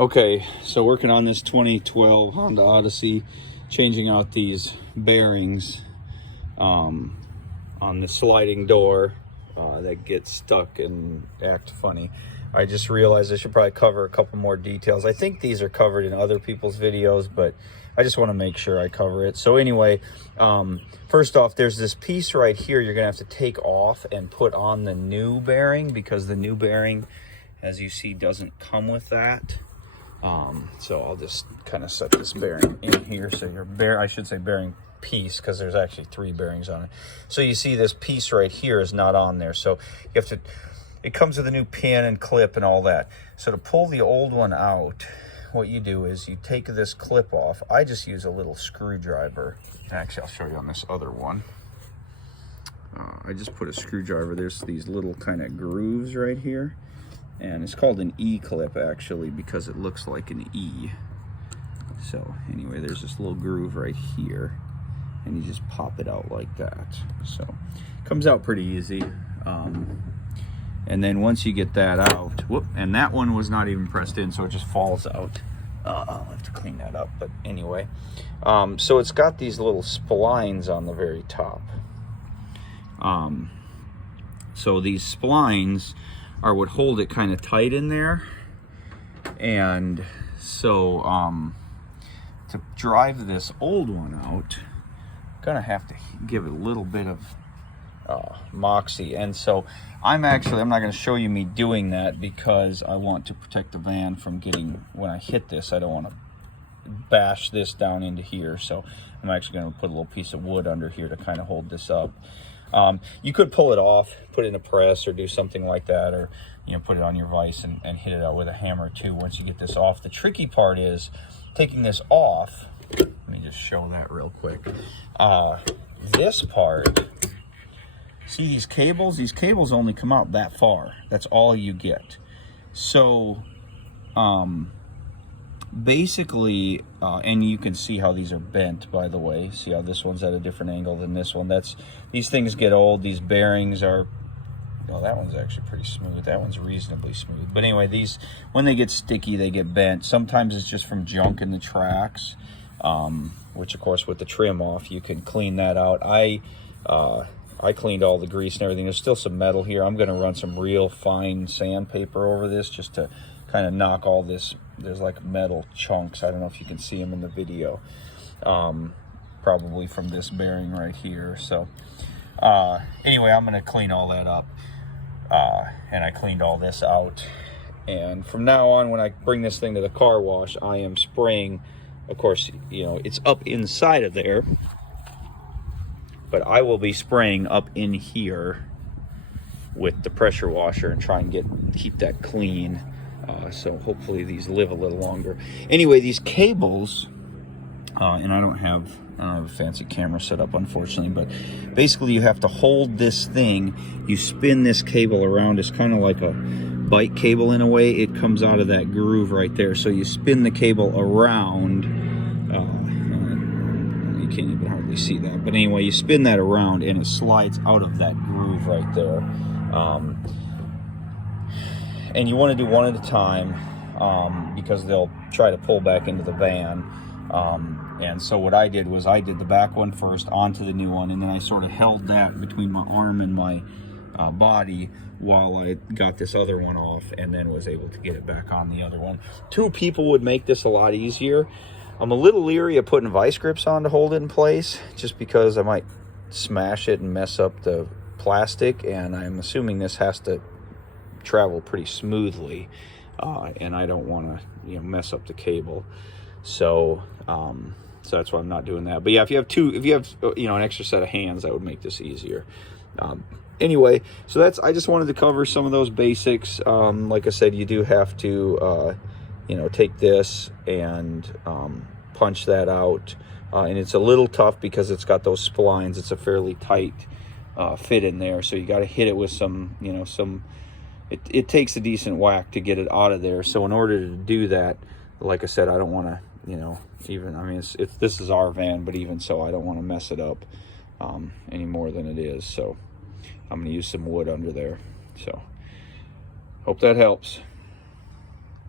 Okay, so working on this 2012 Honda Odyssey, changing out these bearings on the sliding door that gets stuck and act funny. I just realized I should probably cover a couple more details. I think these are covered in other people's videos, but I just want to make sure I cover it. So anyway, first off, there's this piece right here you're gonna have to take off and put on the new bearing, because the new bearing, as you see, doesn't come with that. So I'll just kind of set this bearing in here. So your bearing piece, because there's actually 3 bearings on it. So you see this piece right here is not on there. So you have to, it comes with a new pin and clip and all that. So to pull the old one out, what you do is you take this clip off. I just use a little screwdriver. Actually, I'll show you on this other one. I just put a screwdriver. There's these little kind of grooves right here. And it's called an E-clip, actually, because it looks like an E. So anyway, there's this little groove right here, and you just pop it out like that. So it comes out pretty easy. And then once you get that out, whoop, and that one was not even pressed in, so it just falls out. I'll have to clean that up, but anyway. So it's got these little splines on the very top. So these splines are what hold it kind of tight in there. And so to drive this old one out, I'm gonna have to give it a little bit of moxie. And so I'm not gonna show you me doing that, because I want to protect the van from getting, when I hit this, I don't want to bash this down into here. So I'm actually gonna put a little piece of wood under here to kind of hold this up. You could pull it off, put it in a press, or do something like that, or put it on your vise and hit it out with a hammer too once you get this off. The tricky part is taking this off. Let me just show that real quick. This part, see these cables? These cables only come out that far. That's all you get. So basically, and you can see how these are bent, by the way. See how this one's at a different angle than this one. These things get old. These bearings are, oh, that one's actually pretty smooth. That one's reasonably smooth. But anyway, these, when they get sticky, they get bent. Sometimes it's just from junk in the tracks, which of course with the trim off, you can clean that out. I cleaned all the grease and everything. There's still some metal here. I'm gonna run some real fine sandpaper over this just to kind of knock all this. There's like metal chunks. I don't know if you can see them in the video. Probably from this bearing right here. So anyway, I'm gonna clean all that up. And I cleaned all this out. And from now on, when I bring this thing to the car wash, I am spraying, of course, it's up inside of there, but I will be spraying up in here with the pressure washer and try and keep that clean. So hopefully these live a little longer. Anyway, these cables, and I don't have a fancy camera set up, unfortunately, but basically you have to hold this thing. You spin this cable around. It's kind of like a bike cable in a way. It comes out of that groove right there. So you spin the cable around. You can't even hardly see that. But anyway, you spin that around and it slides out of that groove right there. And you want to do one at a time, because they'll try to pull back into the van. And so what I did was I did the back one first onto the new one, and then I sort of held that between my arm and my body while I got this other one off, and then was able to get it back on the other one. 2 people would make this a lot easier. I'm a little leery of putting vice grips on to hold it in place, just because I might smash it and mess up the plastic, and I'm assuming this has to travel pretty smoothly, and I don't want to mess up the cable. So so that's why I'm not doing that. But yeah, if you have an extra set of hands, that would make this easier. Anyway, so I just wanted to cover some of those basics. Like I said, you do have to take this and punch that out, and it's a little tough because it's got those splines. It's a fairly tight fit in there, so you got to hit it with some it takes a decent whack to get it out of there. So in order to do that, like I said, I don't want to this is our van, but even so, I don't want to mess it up any more than it is. So I'm going to use some wood under there. So hope that helps.